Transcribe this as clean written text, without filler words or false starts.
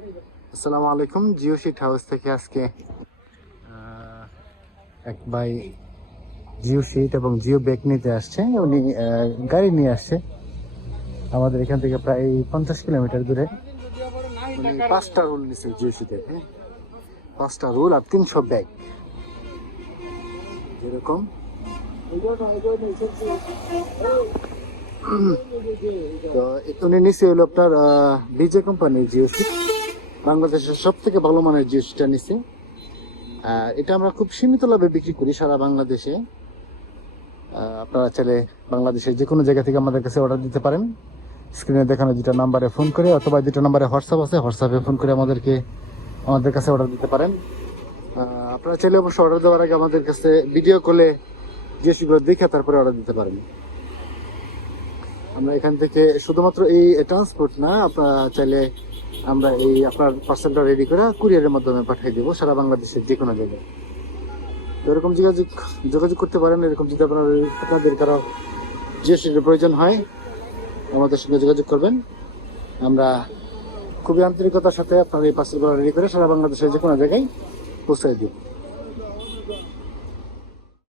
আসসালামু আলাইকুম। Jio sheet house থেকে আজকে এক ভাই জিও শিট এবং জিও ব্যাগ নিতে আসছে। উনি গাড়ি নিয়ে আসছে আমাদের এখান থেকে প্রায় 50 কিলোমিটার দূরে। উনি 5টা রোল নিচ্ছে জিও শিটের, 5টা রোল আর 300 ব্যাগ এরকম। তো উনি নিচে হলো আপনার বিজে কোম্পানির জিও শিট, বাংলাদেশের সব থেকে ভালো মানের জিও শিটটা নিচ্ছে। এটা আমরা খুব সীমিত লাভে বিক্রি করি সারা বাংলাদেশে। আপনারা চাইলে বাংলাদেশের যে কোনো জায়গা থেকে আমাদের কাছে অর্ডার দিতে পারেন। স্ক্রিনে দেখানো দুটো নাম্বারে ফোন করে অথবা দুটো নাম্বারে হোয়াটসঅ্যাপ আছে, হোয়াটসঅ্যাপে ফোন করে আমাদের কাছে অর্ডার দিতে পারেন। আপনারা চাইলে অবশ্যই অর্ডার দেওয়ার আগে আমাদের কাছে ভিডিও কলে জিনিসগুলো দেখে তারপরে অর্ডার দিতে পারেন। আমরা এখান থেকে শুধুমাত্র এই ট্রান্সপোর্ট না, আপনারা চাইলে আমরা এই আপনার পার্সেলটা রেডি করে কুরিয়ারের মাধ্যমে পাঠিয়ে দেবো সারা বাংলাদেশের যে কোনো জায়গায়। তো এরকম যোগাযোগ করতে পারেন। এরকম যদি আপনাদের কারো জিওসিটের প্রয়োজন হয় আমাদের সঙ্গে যোগাযোগ করবেন। আমরা খুবই আন্তরিকতার সাথে আপনার এই পার্সেলগুলো রেডি করে সারা বাংলাদেশের যে কোনো জায়গায় পৌঁছে দিব।